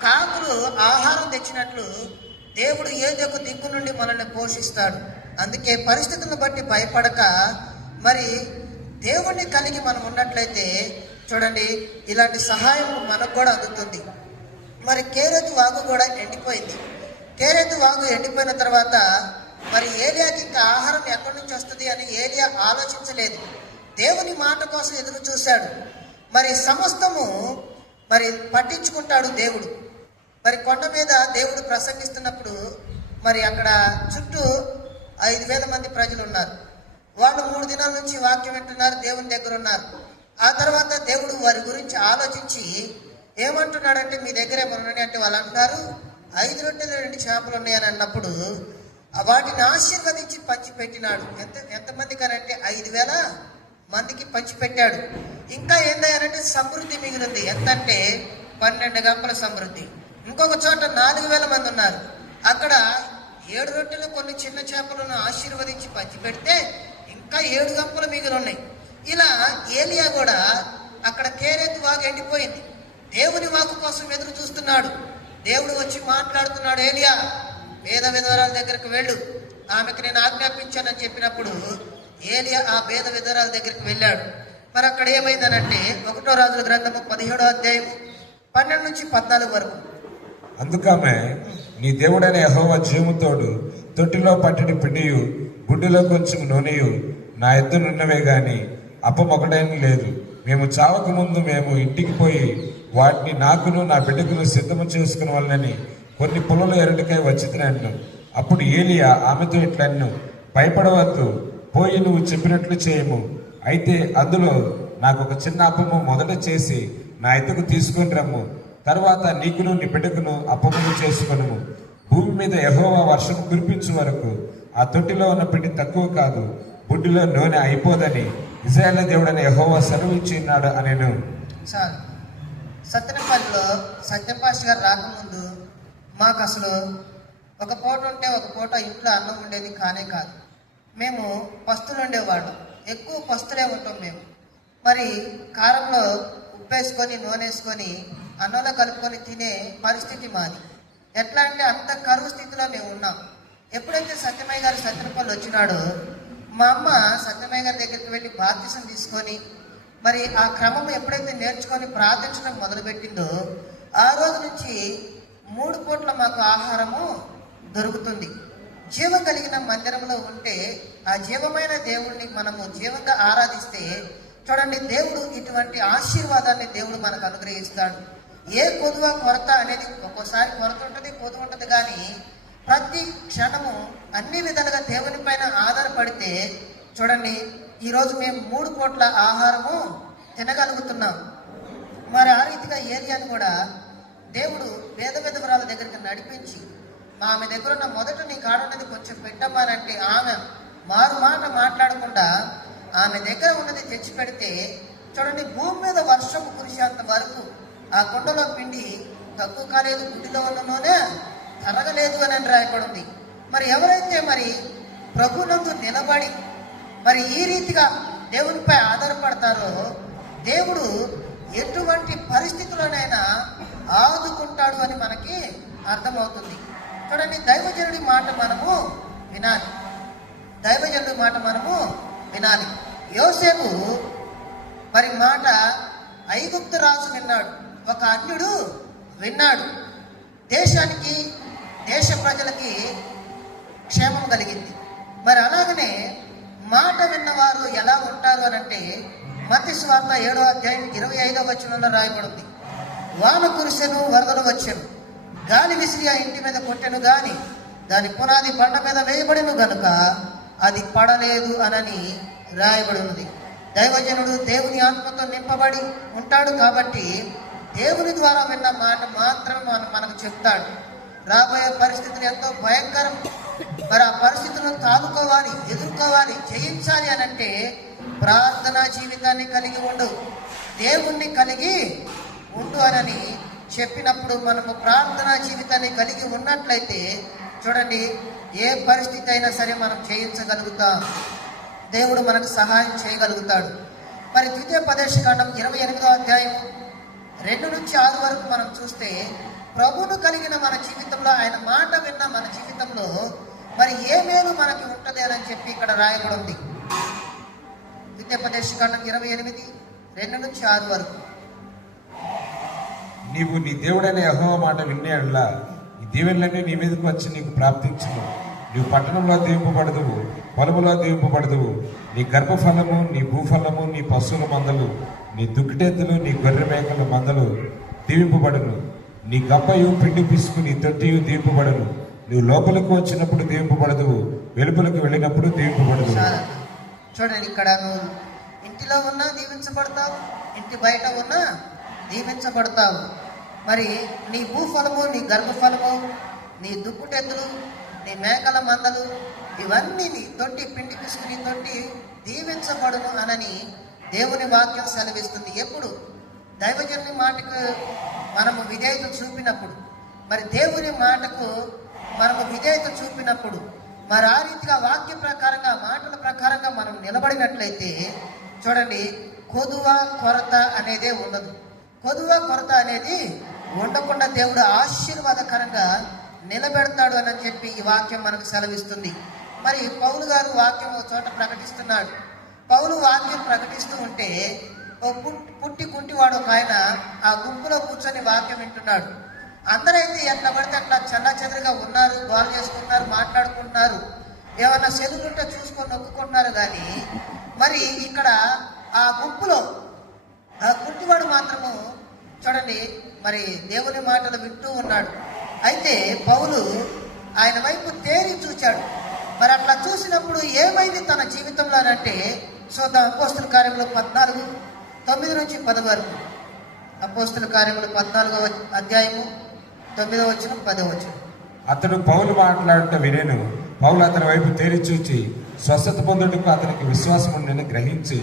కాకులు ఆహారం తెచ్చినట్లు దేవుడు ఏదో ఒక దిక్కు నుండి మనల్ని పోషిస్తాడు. అందుకే పరిస్థితులను బట్టి భయపడక మరి దేవుణ్ణి కలిగి మనం ఉన్నట్లయితే చూడండి, ఇలాంటి సహాయం మనకు కూడా అందుతుంది. మరి కేరేతు వాగు కూడా ఎండిపోయింది. కేరేతు వాగు ఎండిపోయిన తర్వాత మరి ఏలియాకి ఇంకా ఆహారం ఎక్కడి నుంచి వస్తుంది అని ఏలియా ఆలోచించలేదు. దేవుని మాట కోసం ఎదురు చూశాడు. మరి సమస్తము మరి పట్టించుకుంటాడు దేవుడు. మరి కొండ మీద దేవుడు ప్రసంగిస్తున్నప్పుడు మరి అక్కడ చుట్టూ 5,000 మంది ప్రజలు ఉన్నారు. వాళ్ళు 3 దినాల నుంచి వాక్యం వింటున్నారు, దేవుని దగ్గర ఉన్నారు. ఆ తర్వాత దేవుడు వారి గురించి ఆలోచించి ఏమంటున్నాడంటే, మీ దగ్గర ఏమైనా ఉన్నాయి అంటే వాళ్ళు అంటున్నారు 5 రొట్టెలు 2 చేపలు ఉన్నాయని అన్నప్పుడు వాటిని ఆశీర్వదించి పంచిపెట్టినాడు. ఎంతమందికి అనంటే 5,000 మందికి పంచిపెట్టాడు. ఇంకా ఏందయ్యారంటే సమృద్ధి మిగిలింది. ఎంతంటే 12 గంపల సమృద్ధి. ఇంకొక చోట 4,000 మంది ఉన్నారు. అక్కడ 7 రొట్టెలు కొన్ని చిన్న చేపలను ఆశీర్వదించి పంచిపెడితే ఇంకా 7 గంపలు మిగిలి ఉన్నాయి. ఇలా ఏలియా కూడా అక్కడ కేరేతు వాగు ఎండిపోయింది. దేవుని వాకు కోసం ఎదురు చూస్తున్నాడు. దేవుడు వచ్చి మాట్లాడుతున్నాడు, ఏలియా పేద విధవరాల దగ్గరకు వెళ్ళు, ఆమెకు నేను ఆజ్ఞాపించానని చెప్పినప్పుడు ఏలియా ఆ పేద విధవరాల దగ్గరికి వెళ్ళాడు. మరి అక్కడ ఏమైందనంటే 1 రాజుల గ్రంథము 17వ అధ్యాయం 12 నుంచి 14 వరకు. అందుకామె, నీ దేవుడైన యెహోవా జీవముతోడు తొట్టిలో పట్టిన పిండియు గుడ్డిలో కొంచెం నూనెయు నా ఎద్దునున్నవే గాని అప్పం ఒకటేమీ లేదు. మేము చావక ముందు మేము ఇంటికి పోయి వాటిని నాకును నా బిడ్డకును సిద్ధము చేసుకుని వాళ్ళని కొన్ని పొలలు ఎరటికై వచ్చినన్ను. అప్పుడు ఏలియా ఆమెతో ఇట్లన్ను, భయపడవద్దు, పోయి నువ్వు చెప్పినట్లు చేయము. అయితే అందులో నాకు ఒక చిన్న అప్పము మొదట చేసి నా ఎద్దుకు తీసుకొని రమ్ము. తర్వాత నీకును నీ బిడ్డకును అప్పములు చేసుకొనుము. భూమి మీద యెహోవా వర్షం కురిపించు వరకు ఆ తొట్టిలో ఉన్న పిండి తక్కువ కాదు, బుడ్డిలో నూనె అయిపోదని ఇశ్రాయేలు దేవుడని యెహోవా సెలవిచ్చి ఉన్నాడు అనేను. సార్, సత్తెనపల్లిలో సత్యపాష్ గారు రాకముందు మాకు అసలు ఒక పూట ఉంటే ఒక పూట ఇంట్లో అన్నం ఉండేది కానే కాదు. మేము పస్తులు ఉండేవాళ్ళం, ఎక్కువ పస్తులే ఉంటాం మేము. మరి కారంలో ఉప్పేసుకొని నూనె వేసుకొని అన్నంలో కలుపుకొని తినే పరిస్థితి మాది. ఎట్లా అంటే అంత కరువు స్థితిలో మేము ఉన్నాం. ఎప్పుడైతే సత్యమయ్య గారు సత్యనపల్లి వచ్చినాడో మా అమ్మ సత్యమయ్య గారి దగ్గరికి వెళ్ళి బాప్తిసం తీసుకొని మరి ఆ క్రమం ఎప్పుడైతే నేర్చుకొని ప్రార్థించడం మొదలుపెట్టిందో ఆ రోజు నుంచి 3 పూట్ల మాకు ఆహారము దొరుకుతుంది. జీవం కలిగిన మందిరంలో ఉంటే ఆ జీవమైన దేవుణ్ణి మనము జీవంగా ఆరాధిస్తే చూడండి, దేవుడు ఇటువంటి ఆశీర్వాదాన్ని దేవుడు మనకు అనుగ్రహిస్తాడు. ఏ కొదువ కొరత అనేది ఒక్కోసారి కొరత ఉంటుంది, కొదువ ఉంటుంది. కానీ ప్రతి క్షణము అన్ని విధాలుగా దేవుని పైన ఆధారపడితే చూడండి, ఈరోజు మేము 3 పూట్ల ఆహారము తినగలుగుతున్నాం. మరి ఆ రీతిగా ఏలియాను కూడా దేవుడు పేద విధవరాల దగ్గరికి నడిపించి ఆమె దగ్గర ఉన్న మొదట నీ కాడున్నది కొంచెం పెట్టమ్మానంటే ఆమె మారు మాట మాట్లాడకుండా ఆమె దగ్గర ఉన్నది తెచ్చి పెడితే చూడండి, భూమి మీద వర్షం కురిసేంత వరకు ఆ కుండలో పిండి తక్కువ కాలేదు, గుడ్డిలో ఉన్న నూనె తరగలేదు అని రాయబడింది. మరి ఎవరైతే మరి ప్రభునందు నిలబడి మరి ఈ రీతిగా దేవునిపై ఆధారపడతారో దేవుడు ఎటువంటి పరిస్థితుల్లోనైనా ఆదుకుంటాడు అని మనకి అర్థమవుతుంది. చూడండి, దైవజనుడి మాట మనము వినాలి. దైవజనుడి మాట మనము వినాలి. యోసేపు మరి మాట ఐగుప్తు రాజు విన్నాడు, ఒక అన్యుడు విన్నాడు. దేశానికి దేశ ప్రజలకి క్షేమం కలిగింది. మరి అలాగనే మాట విన్నవారు ఎలా ఉంటారు అని అంటే మత్తయి సువార్త 7వ అధ్యాయం 25వ వచనంలో రాయబడింది. వాన కురిసెను, వరదలు వచ్చెను, గాలి విసిరి ఆ ఇంటి మీద కొట్టెను గాని దాని పునాది బండ మీద వేయబడిను గనుక అది పడలేదు అనని రాయబడి ఉంది. దైవజనుడు దేవుని ఆత్మతో నింపబడి ఉంటాడు కాబట్టి దేవుని ద్వారా విన్న మాట మాత్రమే మనకు చెప్తాడు. రాబోయే పరిస్థితులు ఎంతో భయంకరం. మరి ఆ పరిస్థితులను తాలుకోవాలి, ఎదుర్కోవాలి, జయించాలి అని అంటే ప్రార్థనా జీవితాన్ని కలిగి ఉండు, దేవుణ్ణి కలిగి ఉండు అని చెప్పినప్పుడు మనము ప్రార్థనా జీవితాన్ని కలిగి ఉన్నట్లయితే చూడండి, ఏ పరిస్థితి అయినా సరే మనం జయించగలుగుతాం. దేవుడు మనకు సహాయం చేయగలుగుతాడు. మరి ద్వితీయోపదేశకాండం 28వ అధ్యాయం 2 నుంచి 6 వరకు మనం చూస్తే ప్రభువును కలిగిన మన జీవితంలో, ఆయన మాట విన్న మన జీవితంలో మరి ఏ మేలు మనకి ఉంటుంది అని చెప్పి ఇక్కడ రాయబడి ఉంది. విద్యోపదేశకాండం 28:2-6 వరకు. నీవు నీ దేవుడైన యెహోవా మాట వినేలా ఈ దీవెనలన్నీ నీ మీదకు వచ్చి నీకు ప్రాప్తించును. నీవు పట్టణంలో దీవింపబడదువు, పొలములో దీవింపబడదువు. నీ గర్భఫలము, నీ భూఫలము, నీ పశువుల మందలు, నీ దుక్కిటెద్దులు, నీ గొర్రె మేకల మందలు దీవింపబడును. నీ గంపయు పిండి పిసుకు, నీ తొట్టియు దీవింపబడును. నువ్వు లోపలికి వచ్చినప్పుడు దీవింపబడదువు, వెలుపలికి వెళ్ళినప్పుడు దీవింపబడదు. చూడండి, ఇక్కడ నువ్వు ఇంటిలో ఉన్నా దీవించబడతావు, ఇంటి బయట ఉన్నా దీవించబడతావు. మరి నీ భూఫలము, నీ గర్భఫలము, నీ దుక్కుటెద్దులు, నీ మేకల మందలు, ఇవన్నీ నీ తొట్టి పిండి పిసుకు, నీ తొట్టి దీవించబడును అనని దేవుని వాక్యం సెలవిస్తుంది. ఎప్పుడు దైవజనుని మాటకు మనము విధేయత చూపినప్పుడు, మరి దేవుని మాటకు మనము విధేయత చూపినప్పుడు, మరి ఆ రీతిగా వాక్య ప్రకారంగా, మాటల ప్రకారంగా మనం నిలబడినట్లయితే చూడండి, కొదువ కొరత అనేదే ఉండదు. కొదువ కొరత అనేది ఉండకుండా దేవుడు ఆశీర్వాదకరంగా నిలబెడతాడు అని చెప్పి ఈ వాక్యం మనకు సెలవిస్తుంది. మరి పౌలు గారు వాక్యం ఒక చోట ప్రకటిస్తున్నాడు. పౌలు వాక్యం ప్రకటిస్తూ ఉంటే ఓ పుట్టి కుంటివాడు ఒక ఆయన ఆ గుంపులో కూర్చొని వాక్యం వింటున్నాడు. అందరైతే ఎట్లా పడితే అట్లా చెల్లాచెదరుగా ఉన్నారు, గోల్ చేసుకుంటున్నారు, మాట్లాడుకుంటున్నారు, ఏమన్నా సెలుగుంటే చూసుకొని నొక్కుకుంటున్నారు. కానీ మరి ఇక్కడ ఆ గుంపులో ఆ కుంటివాడు మాత్రము చూడండి, మరి దేవుని మాటలు వింటూ ఉన్నాడు. అయితే పౌలు ఆయన వైపు తేరి చూచాడు. మరి అట్లా చూసినప్పుడు ఏమైంది తన జీవితంలో అంటే చూద్దాం. అపోస్తుల కార్యములు 14:9-10 వరకు. అపోస్తుల కార్యములు 14:9-10. అతడు పౌలు మాట్లాడట వినేను. పౌలు అతని వైపు తేరి చూచి స్వస్థత పొందుటకు అతనికి విశ్వాసం ఉండని గ్రహించి,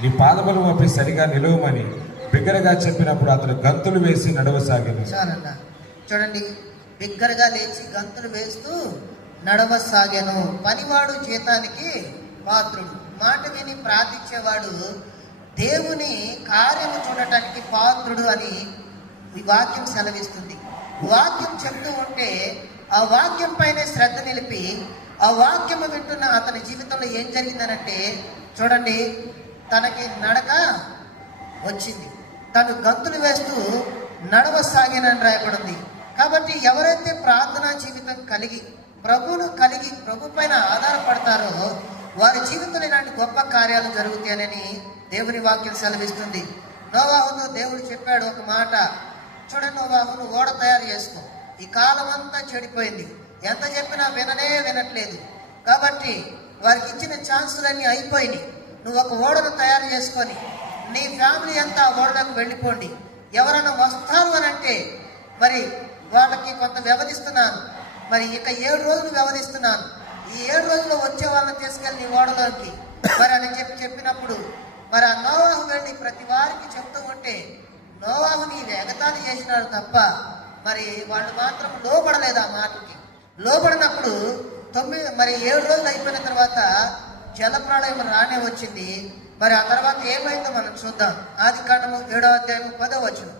నీ పాదములు మోపి సరిగా నిలవమని బిగ్గరగా చెప్పినప్పుడు అతను గంతులు వేసి నడవసాగాను. చాలన్నా చూడండి, బిగ్గరగా లేచి గంతులు వేస్తూ నడవసాగాను. పనివాడు జీతానికి పాత్రుడు. మాట విని ప్రార్థించేవాడు దేవుని కార్యము చూడటానికి పాత్రుడు అని ఈ వాక్యం సెలవిస్తుంది. వాక్యం చెప్తూ ఉంటే ఆ వాక్యం పైనే శ్రద్ధ నిలిపి ఆ వాక్యము వింటున్న అతని జీవితంలో ఏం జరిగిందనంటే చూడండి, తనకి నడక వచ్చింది. తను గంతులు వేస్తూ నడవసాగానని రాయబడింది. కాబట్టి ఎవరైతే ప్రార్థనా జీవితం కలిగి, ప్రభువును కలిగి, ప్రభు పైన ఆధారపడతారో వారి జీవితంలో ఇలాంటి గొప్ప కార్యాలు జరుగుతాయని దేవుని వాక్యం సెలవిస్తుంది. నోవాహును దేవుడు చెప్పాడు ఒక మాట. చూడండి, నోవాహును ఓడ తయారు చేసుకో, ఈ కాలం అంతా చెడిపోయింది, ఎంత చెప్పినా వినట్లేదు. కాబట్టి వారికి ఇచ్చిన ఛాన్సులన్నీ అయిపోయినాయి. నువ్వు ఒక ఓడను తయారు చేసుకొని నీ ఫ్యామిలీ అంతా ఆ ఓడలకు వెళ్ళిపోండి. ఎవరైనా వస్తారు అని అంటే మరి వాళ్ళకి కొంత వ్యవధిస్తున్నాను, మరి ఇక 7 రోజులు వ్యవధిస్తున్నాను, ఈ 7 రోజుల్లో వచ్చే వాళ్ళని తీసుకెళ్ళి నీ ఓడలోకి మరి అని చెప్పినప్పుడు మరి ఆ నోవాహు వెళ్ళి ప్రతి వారికి చెప్తూ ఉంటే నోవాహుని ఎగతాళి చేసినాడు తప్ప మరి వాళ్ళు మాత్రం లోబడలేదు. ఆ మాటకి లోబడినప్పుడు 7 రోజులు అయిపోయిన తర్వాత జలప్రళయం రానే వచ్చింది. మరి ఆ తర్వాత ఏమైందో మనం చూద్దాం. ఆదికాండము 7వ అధ్యాయం 10వ వచనం.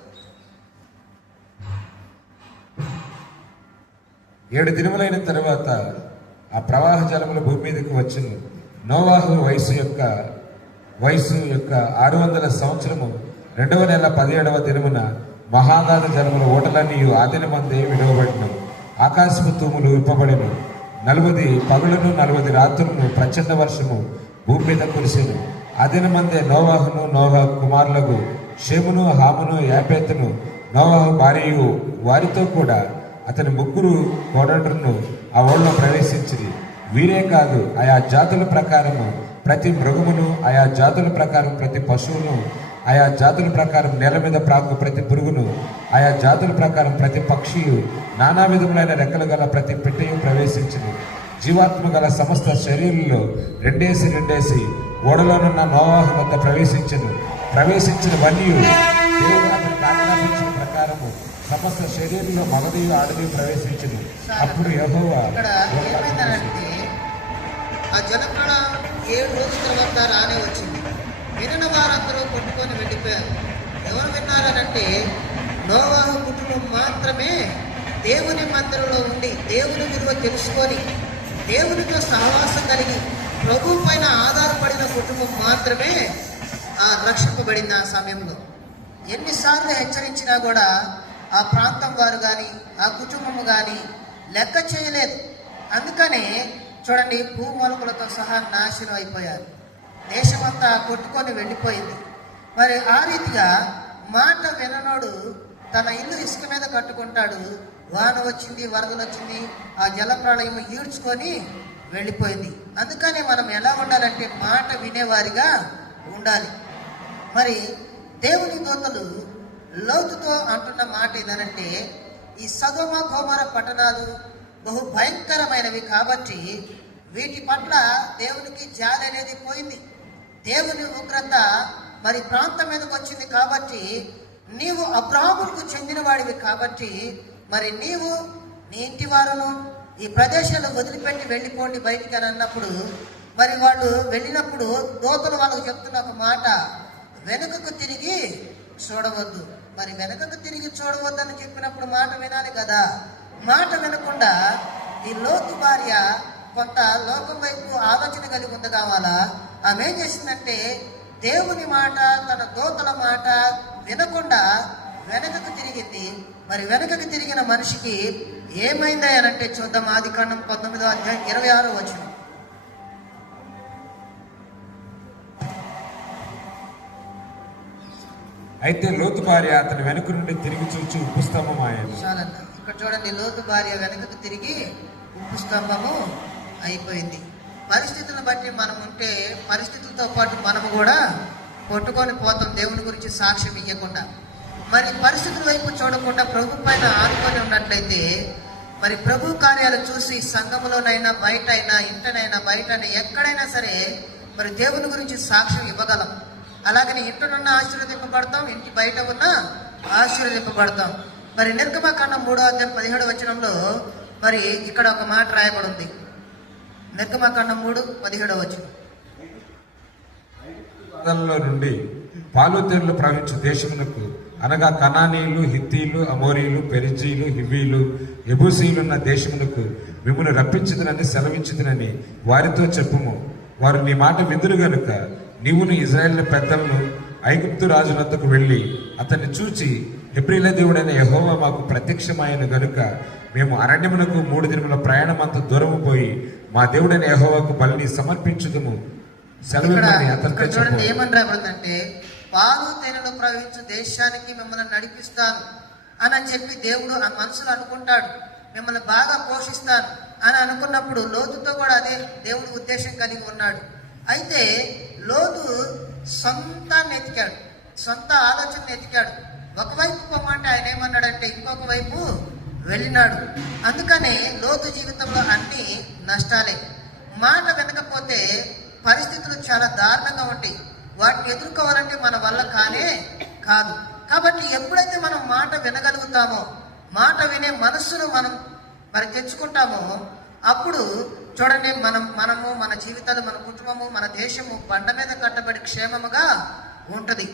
7 దినములైన తరువాత ఆ ప్రవాహ జలములు భూమి మీదకి వచ్చును. నోవాహు వయసు యొక్క 600 సంవత్సరము 2వ నెల 17వ దినమున మహాగాధ జలముల ఓటలన్నీ ఆ దినమందే విడవబడిన. ఆకాశపు తూములు విప్పబడిన. 40 పగలును 40 రాత్రులను ప్రచండ వర్షము భూమి మీద కురిసెను. ఆ దినమందే నోవాహును నోవాహు కుమారులకు షేమును, హామును, యాపేతును, నోవాహు భార్యయు వారితో కూడా అతని 3 కోడళ్లను ఆ ఓడలో ప్రవేశించింది. వీరే కాదు, ఆయా జాతుల ప్రకారము ప్రతి మృగమును, ఆయా జాతుల ప్రకారం ప్రతి పశువును, ఆయా జాతుల ప్రకారం నేల మీద ప్రాకు ప్రతి పురుగును, ఆయా జాతుల ప్రకారం ప్రతి పక్షియు, నానా విధములైన రెక్కలు గల ప్రతి పిట్టయు ప్రవేశించింది. జీవాత్మ గల సమస్త శరీరంలో రెండేసి ఓడలోనున్న నోవాహు వద్ద ప్రవేశించిన వన్యు దేవుడు అతనికి ఆజ్ఞాపించిన ప్రకారము సమస్త శరీరంలో మగదియు ఆడదియు ప్రవేశించింది. అప్పుడు యెహోవా ఆ జలప్రళయం 7 రోజుల తర్వాత రానే వచ్చింది. వినని వారందరూ కొట్టుకొని వెళ్ళిపోయారు. ఎవరు విన్నారనంటే నోవాహు కుటుంబం కుటుంబంలో మాత్రమే దేవుని మందిరంలో ఉండి దేవుని విలువ తెలుసుకొని దేవునితో సహవాసం కలిగి ప్రభు పైన ఆధారపడిన కుటుంబం మాత్రమే రక్షింపబడింది. ఆ సమయంలో ఎన్నిసార్లు హెచ్చరించినా కూడా ఆ ప్రాంతం వారు కానీ ఆ కుటుంబము కానీ లెక్క చేయలేదు. అందుకనే చూడండి, భూమూలకులతో సహా నాశనం అయిపోయారు. దేశమంతా కొట్టుకొని వెళ్ళిపోయింది. మరి ఆ రీతిగా మాట విననోడు తన ఇల్లు ఇసుక మీద కట్టుకుంటాడు. వాన వచ్చింది, వరదలు వచ్చింది, ఆ జల ప్రళయం ఈడ్చుకొని వెళ్ళిపోయింది. అందుకని మనం ఎలా ఉండాలంటే మాట వినేవారిగా ఉండాలి. మరి దేవుని దూతలు లోతుతో అంటున్న మాట ఏదనంటే, ఈ సదోమ గోమర పట్టణాలు బహు భయంకరమైనవి కాబట్టి వీటి పట్ల దేవునికి జాలి అనేది పోయింది. దేవుని ఉగ్రత మరి ప్రాంతం మీదకి వచ్చింది కాబట్టి, నీవు అబ్రాహాముకు చెందిన వాడివి కాబట్టి మరి నీవు నీ ఇంటి వారును ఈ ప్రదేశాలు వదిలిపెట్టి వెళ్ళిపోండి బయటికి అని అన్నప్పుడు, మరి వాళ్ళు వెళ్ళినప్పుడు దూతలు వాళ్ళకు చెప్తున్న ఒక మాట, వెనుకకు తిరిగి చూడవద్దు. మరి వెనుకకు తిరిగి చూడవద్దు అని చెప్పినప్పుడు మాట వినాలి కదా. మాట వినకుండా ఈ లోతు భార్య కొంత లోకం వైపు ఆలోచన కలిగి ఉంది కావాలా. ఆమె ఏం చేసిందంటే దేవుని మాట, తన దూతల మాట వినకుండా వెనకకు తిరిగింది. మరి వెనకకు తిరిగిన మనిషికి ఏమైందా అని అంటే చూద్దాం. ఆదికాండం 19వ అధ్యాయం 26వ వచనం. అయితే లోతు భార్య అతని వెనుక నుండి తిరిగి చూచి ఉప్పు స్తంభం అయ్యింది. చాలన్న, ఇక్కడ చూడండి, లోతు భార్య వెనకకు తిరిగి ఉప్పు స్తంభము అయిపోయింది. పరిస్థితులను బట్టి మనం ఉంటే పరిస్థితులతో పాటు మనము కూడా కొట్టుకొని పోతాం దేవుని గురించి సాక్ష్యం ఇవ్వకుండా. మరి పరిస్థితుల వైపు చూడకుండా ప్రభు పైన ఆనుకొని ఉన్నట్లయితే మరి ప్రభు కార్యాలు చూసి సంఘములోనైనా బయట అయినా ఇంటనైనా బయట ఎక్కడైనా సరే మరి దేవుని గురించి సాక్ష్యం ఇవ్వగలం. అలాగని ఇంటనున్న ఆశీర్వదింపబడతాం, ఇంటి బయట ఉన్న ఆశీర్వదింపబడతాం. మరి నిర్గమకాండం 3వ అధ్యాయం 17వ వచనంలో మరి ఇక్కడ ఒక మాట రాయబడి ఉంది. నిర్గమకాండం 3:17వ వచనం. నుండి పాలుతేరులు ప్రవహించే దేశమునకు అనగా కనానీయులు, హిత్తీలు, అమోరీలు, పెరిజీలు, హివీలు, యెబూసీయులున్న దేశమునకు మిమ్మల్ని రప్పించుదనని సెలవించుదనని వారితో చెప్పుము. వారు నీ మాట విందురు గనుక నీవును ఇజ్రాయేలు పెద్దలను ఐగుప్తు రాజు వద్దకు వెళ్ళి అతన్ని చూచి, హెబ్రీల దేవుడైన యెహోవా మాకు ప్రత్యక్షమైన గనుక మేము అరణ్యమునకు 3 దినముల ప్రయాణం అంత దూరము పోయి మా దేవుడైన యెహోవాకు బలిని సమర్పించుదుము సెలవిమ్మని అతనితో చెప్పు. ఏమని రాబడుతుందంటే, పాలు తేనెలు ప్రవహించు దేశానికి మిమ్మల్ని నడిపిస్తాను అని చెప్పి దేవుడు ఆ మనసులో అనుకుంటాడు. మిమ్మల్ని బాగా పోషిస్తాను అని అనుకున్నప్పుడు లోతుతో కూడా అదే దేవుడు ఉద్దేశం కలిగి ఉన్నాడు. అయితే లోతు సొంతాన్ని ఎతికాడు, సొంత ఆలోచనను ఎతికాడు. ఒకవైపు పొమ్మంటే ఆయన ఏమన్నాడంటే ఇంకొక వైపు వెళ్ళినాడు. అందుకనే లోతు జీవితంలో అన్ని నష్టాలే. మాట వినకపోతే పరిస్థితులు చాలా దారుణంగా ఉంటాయి. వాటిని ఎదుర్కోవాలంటే మన వల్ల కానే కాదు. కాబట్టి ఎప్పుడైతే మనం మాట వినగలుగుతామో, మాట వినే మనస్సును మనం మరి తెచ్చుకుంటామో, అప్పుడు చూడండి మనము మన జీవితాలు, మన కుటుంబము, మన దేశము బండ మీద కట్టబడి క్షేమముగా ఉంటుంది.